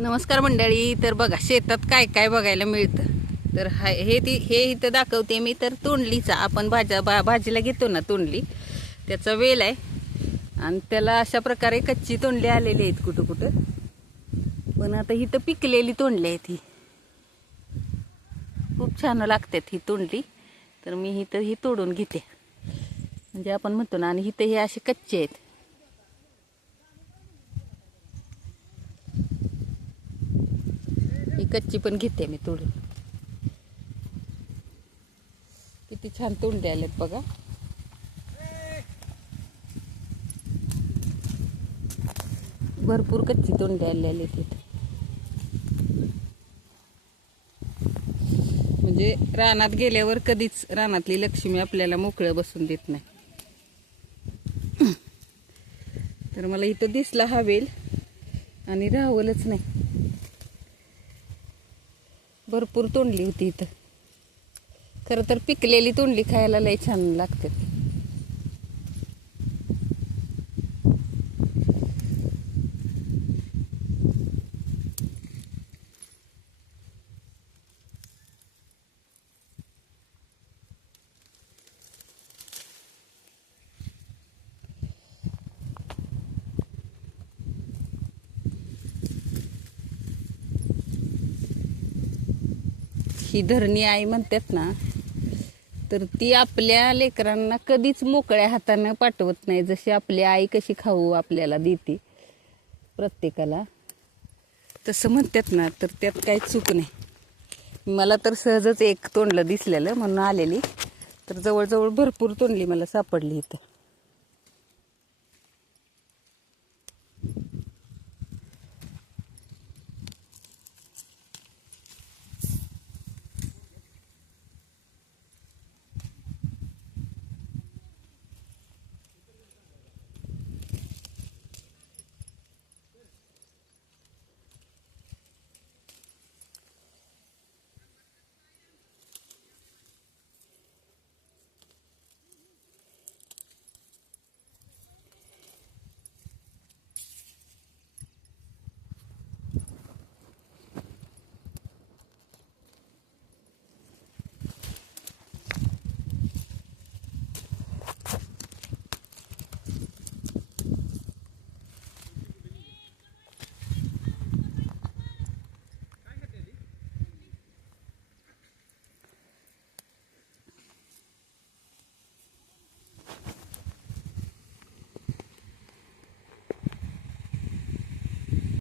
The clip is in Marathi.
नमस्कार मंडळी. तर बघा शेतात काय काय बघायला मिळतं. तर हे इथं दाखवते मी. तर तोंडलीचा आपण भाजीला घेतो ना तोंडली, त्याचा वेल आहे आणि त्याला अशा प्रकारे कच्ची तोंडली आलेली आहेत कुठं कुठं. पण आता इथं पिकलेली तोंडली आहेत, ही खूप छान लागतात ही तोंडली. तर मी इथं ही तोडून घेते, म्हणजे आपण म्हणतो ना. आणि इथं हे असे कच्चे आहेत. ही कच्ची पण घेते मी तोडून. किती छान तोंडले आलेत बघा. भरपूर कच्ची तोंडले आलेले आहेत. म्हणजे रानात गेल्यावर कधीच रानातली लक्ष्मी आपल्याला मोकळं बसून देत नाही. तर मला इथं दिसला हवेल आणि राहवलच नाही. भरपूर तोंडली होती इथं. खरं तर पिकलेली तोंडली खायला लय छान लागते. ही धरणी आई म्हणतात ना, तर ती आपल्या लेकरांना कधीच मोकळ्या हातानं पाठवत नाही. जशी आपली आई कशी खाऊ आपल्याला देते प्रत्येकाला, तसं म्हणतात ना. तर त्यात काही चूक नाही. मला तर सहजच एक तोंडलं दिसलेलं म्हणून आलेली. तर जवळजवळ भरपूर तोंडली मला सापडली इथं.